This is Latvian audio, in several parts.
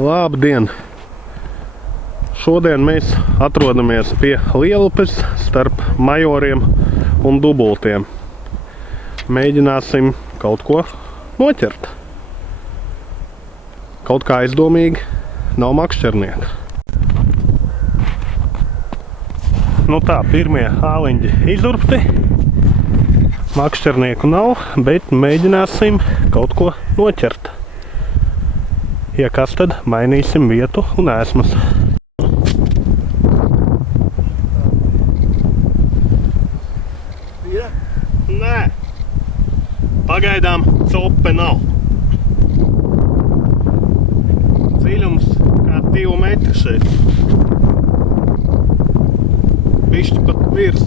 Labdien! Šodien mēs atrodamies pie Lielupes starp Majoriem un Dubultiem. Mēģināsim kaut ko noķert. Kaut kā aizdomīgi nav makšķernieka. Nu tā, pirmie āliņģi izurpti. Makšķernieku nav, bet mēģināsim kaut ko noķert. Ja kas, tad mainīsim vietu un ēsmas. Ir? Nē. Pagaidām cope nav. Dziļums kā 2 metri šeit. Bišķi pat virs.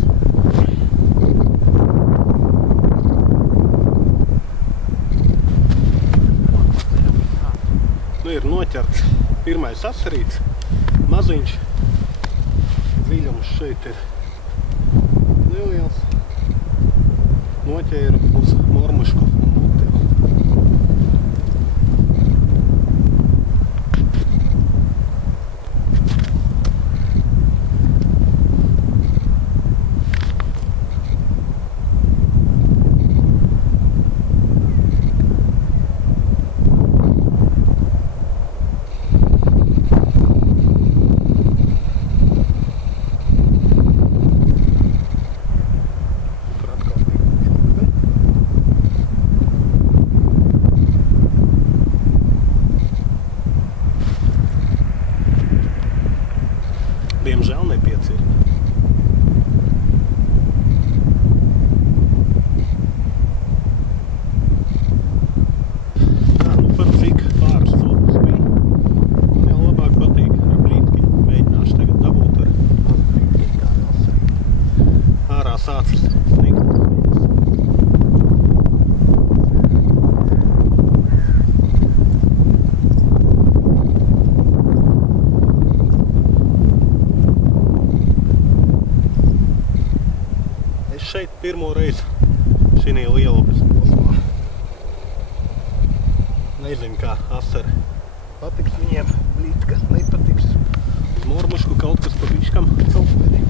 Nu ir noķerts pirmais asarīts, maziņš. Dziļums šeit ir neliels. Noķēru uz mormušku un motelu. Diemžēl nepiecirta. Nu par cik pāris copus bija. Man jau labāk patīk ar blītki. Mēģināšu tagad dabūt ar ārā sācis sniegt. Šeit pirmo reizi šī Lielupes posmā. Nezinu, kā asari patiks viņiem, blītkas nepatiks. Uz mormušku kaut kas pa biškam celpēdi.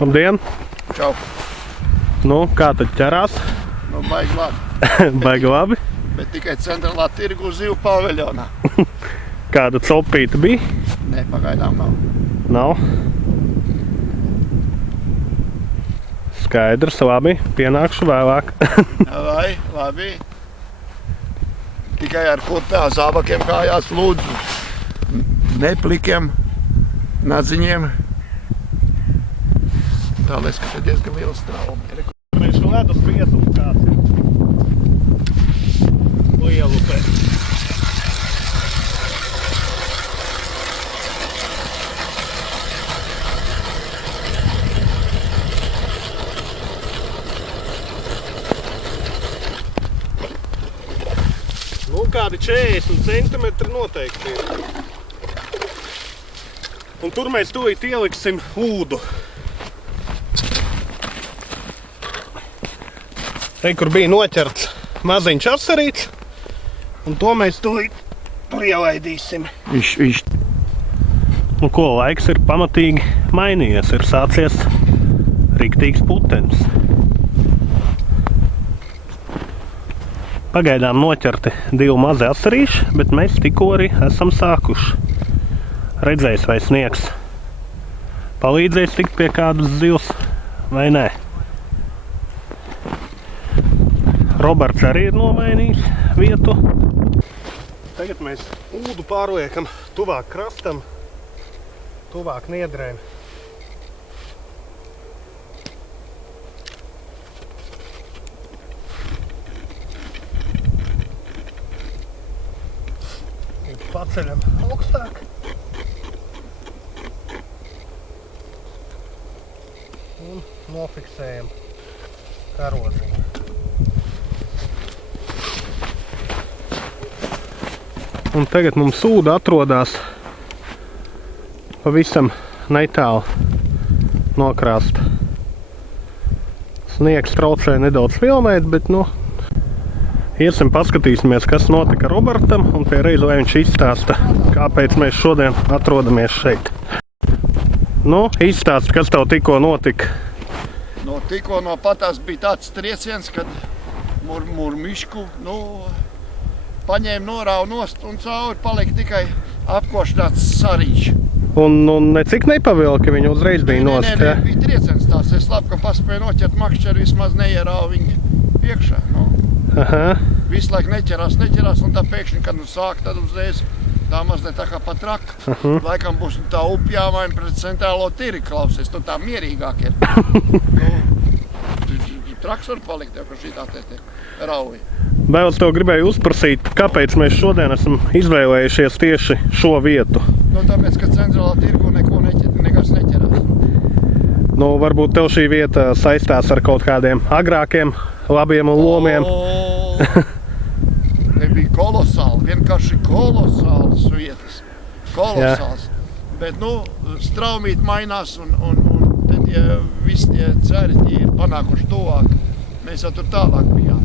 Labdien! Čau! Nu, kā tad ķerās? Nu, baigi labi. Baigi labi? Bet tikai centrālā tirgu zivu paviļonā. Kāda copīta bija? Nē, pagaidām nav. Nav? Skaidrs, labi. Pienākšu vēlāk. Vai, labi. Tikai ar kurpē zābakiem kājās lūdzu. Neplikiem, nadziņiem. Tā liekas, ka te diezgan liela straumi. Mēs ledus viesums kāds ir. Lielupē. Nu, kādi 40 centimetri noteikti ir. Un tur mēs tūlīt ieliksim ūdu. Te, kur bija noķerts maziņš asarīts, un to mēs tūlīt ielaidīsim. Nu, ko, laiks ir pamatīgi mainījies, ir sācies riktīgs putenis. Pagaidām noķerti 2 mazi asarīši, bet mēs tikko arī esam sākuši. Redzēs, vai sniegs palīdzēs tikt pie kādas zivs vai nē. Roberts arī ir nomainījis vietu. Tagad mēs ūdu pārliekam tuvāk krastam, tuvāk niedrēm. Paceļam augstāk. Un nofiksējam karodziņu. Un tagad mums ūda atrodas pavisam netālu no krasta. Sniegs traucē nedaudz filmēt, bet iesim paskatīsimies, kas notika Robertam, un pie reizi, lai viņš izstāsta, kāpēc mēs šodien atrodamies šeit. Izstāst, kas tev tikko notika. Tikko no patās bija tāds trieciens, kad murmišku, paņēma norāvu nost un cauri palika tikai apkošināts sarīši. Un necik nepavilka, viņa uzreiz bija nost, ja? Nē, bija trieciens tās. Es labi, ka paspēju noķert makšķeru, vismaz neierāvu viņu piekšā. Aha. Visu laiku neķerās, un tā pēkšņi, kad sāk, tad uzreiz tā mazliet tā kā pa traka. Laikam būs tā upi jāmaina pret centrālo tiri, klausies, tā mierīgāk ir. Traks var palikt, ka šitā te rauja. Vēl es tev gribēju uzprasīt, kāpēc mēs šodien esam izvēlējušies tieši šo vietu? Tāpēc, ka centrālā tirgu nekas neķerās. Varbūt tev šī vieta saistās ar kaut kādiem agrākiem labiem lomiem. Te bija kolosāli, vienkārši kolosāls vietas. Kolosāls. Bet, straumīt mainās un tad, ja visi tie ceri ir panākuši tuvāk, mēs jau tur tālāk bijām.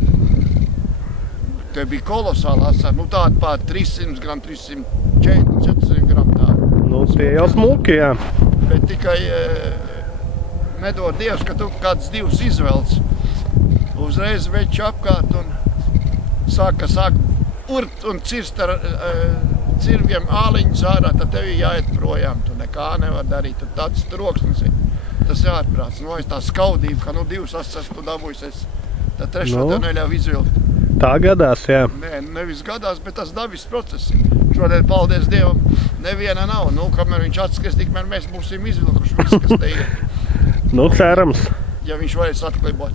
Te bija kolosāli asari, tādi pār 300 gram, 340 gram tādi. Tie jau smuki, jā. Bet tikai nedod Dievs, ka tu kāds divus izvelc. Uzreiz veči apkārt un sāk urt un cirst ar cirviem āliņus ārā, tad tev jāiet projām. Tu nekā nevar darīt, tad tāds troksnis ir. Tas jāatprāts. Es tā skaudība, ka divus asars tu dabūjusies, tad trešo tev neļauj izvilkt. Tā gadās, jā. Nē, nevis gadās, bet tas dabis process. Šodien, paldies Dievam, neviena nav. Kamēr viņš atskries, tikmēr mēs būsim izvilkuši visu, kas te ir. Cerams. Ja viņš varēs atklibot.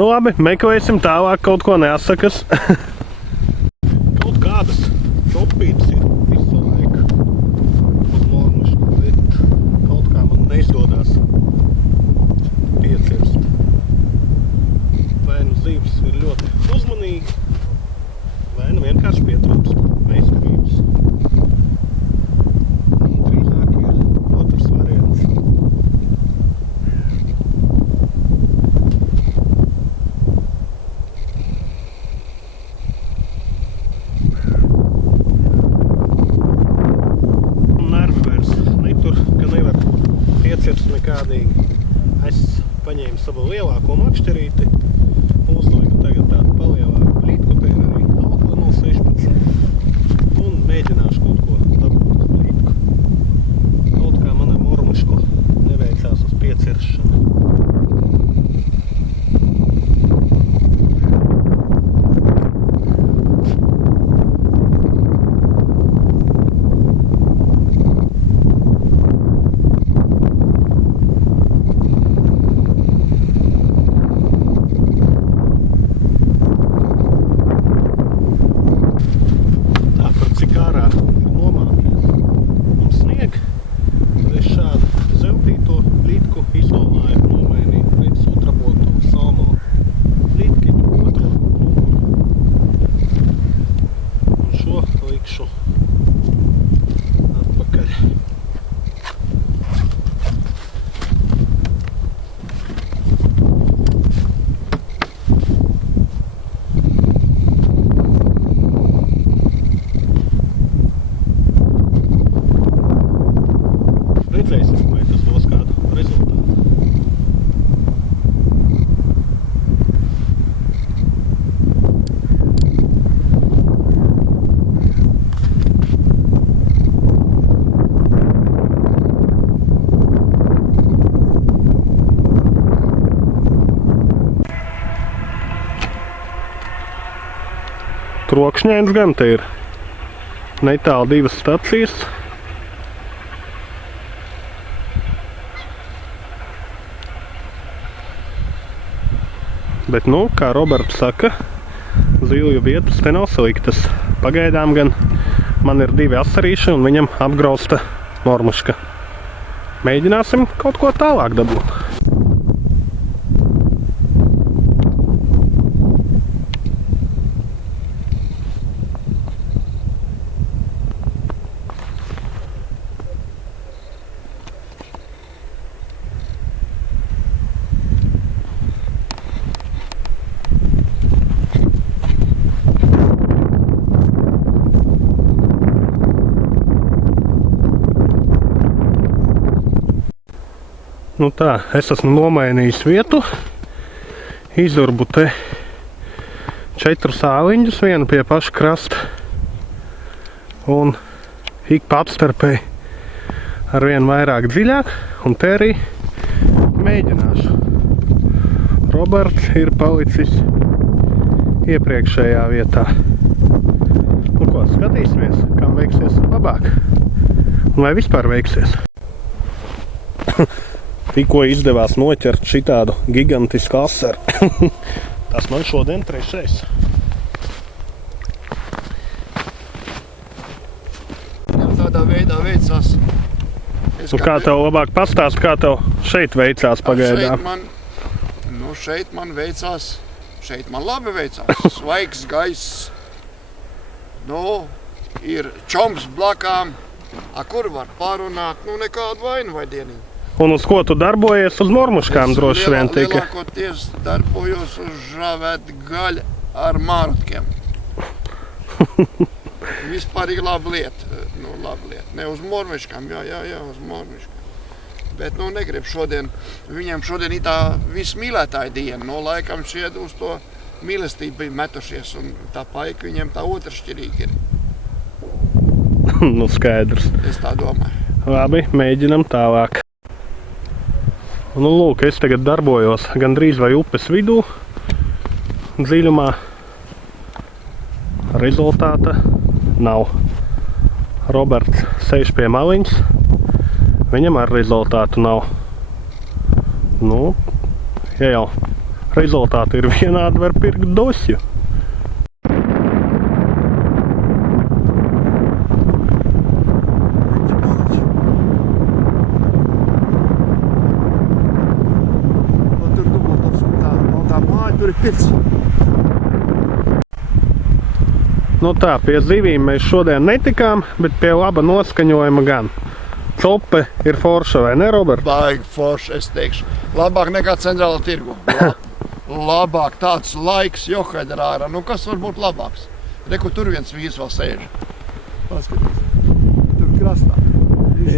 Labi, meklēsim tālāk kaut ko neatsakas. Kaut kādas čopītas ir visu laiku uz Mormušu, bet kaut kā man neizdodas piecirst. Vai zīves ir ļoti uzmanīgi, vai vienkārši pietrūkst meistarības. Drīzāk ir otrs variants. Nervi vairs netur, ka nevar piecirst nekādīgi. Es paņēmu savu lielāko makšķerīti. Uzlaiku tagad tādu palielāku plītku, arī aukla 0,16 un mēģināšu kaut ko dabūt uz plītku. Kaut kā manam Mormušku neveicās uz pieciršanu. Trokšņains gan te ir netālu divas stacijas. Bet, kā Roberts saka, zivju vietas te nav sliktas. Pagaidām gan man ir 2 asarīši un viņam apgrausta Mormuška. Mēģināsim kaut ko tālāk dabūt. Nu tā, es esmu nomainījis vietu. Izurbu te 4 āliņus, vienu pie paša krasta. Un ik pa apstarpēji ar vien vairāk dziļāk. Un te arī mēģināšu. Roberts ir palicis iepriekšējā vietā. Nu ko, skatīsimies, kam veiksies labāk. Un vai vispār veiksies. Tikko izdevās noķert šitādu gigantisku asaru. Tas man šodien 3. Tādā veidā veicās. Nu, kā tev labāk pastāst, kā tev šeit veicās pagaidām? Šeit man veicās, šeit man labi veicās. Svaigs gaiss, ir čoms blakām, kur var pārunāt, nekādu vainu vai dienību. Un uz ko tu darbojies? Uz mormuškām droši vien tika? Lielākoties darbojos uz žavēt gaļu ar mārutkiem. Vispārīgi laba lieta. Ne uz mormuškām, jā, uz mormuškām. Bet, negrib šodien, viņam šodien ir tā vismīlētāja diena. Laikam šied uz to mīlestību bija metušies, un tā paika viņam tā otršķirīga ir. Skaidrs. Es tā domāju. Labi, mēģinam tālāk. Lūk, es tagad darbojos gandrīz vai upes vidū, dziļumā. Rezultāta nav. Roberts sēž pie maliņas. Viņam ar rezultātu nav. Ja jau rezultāti ir vienādi, var pirkt dosju. Tur ir pirts. Tā, pie zivīm mēs šodien netikām, bet pie laba noskaņojuma gan. Cope ir forša, vai ne, Robert? Baigi forša, es teikšu. Labāk nekā centrāla tirgu. Labāk tāds laiks, johaidar ārā. Kas var būt labāks? Reku, tur viens vīrs vēl sēž. Paskatīs. Tur krastā.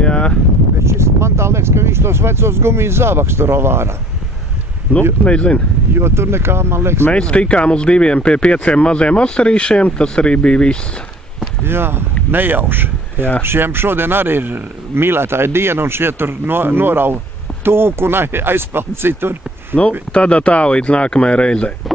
Jā. Bet šis, man tā liekas, ka viņš tos vecos gumijas zābaks tur ārā. Nezinu. Jo tur nekā, man liekas... Mēs tikām uz 2 pie 5 maziem asarīšiem, tas arī bija viss. Jā, nejauši. Jā. Šiem šodien arī ir mīlētāja diena, un šie tur norauj tūku un aizpeld citur. Tad tā līdz nākamajai reizei.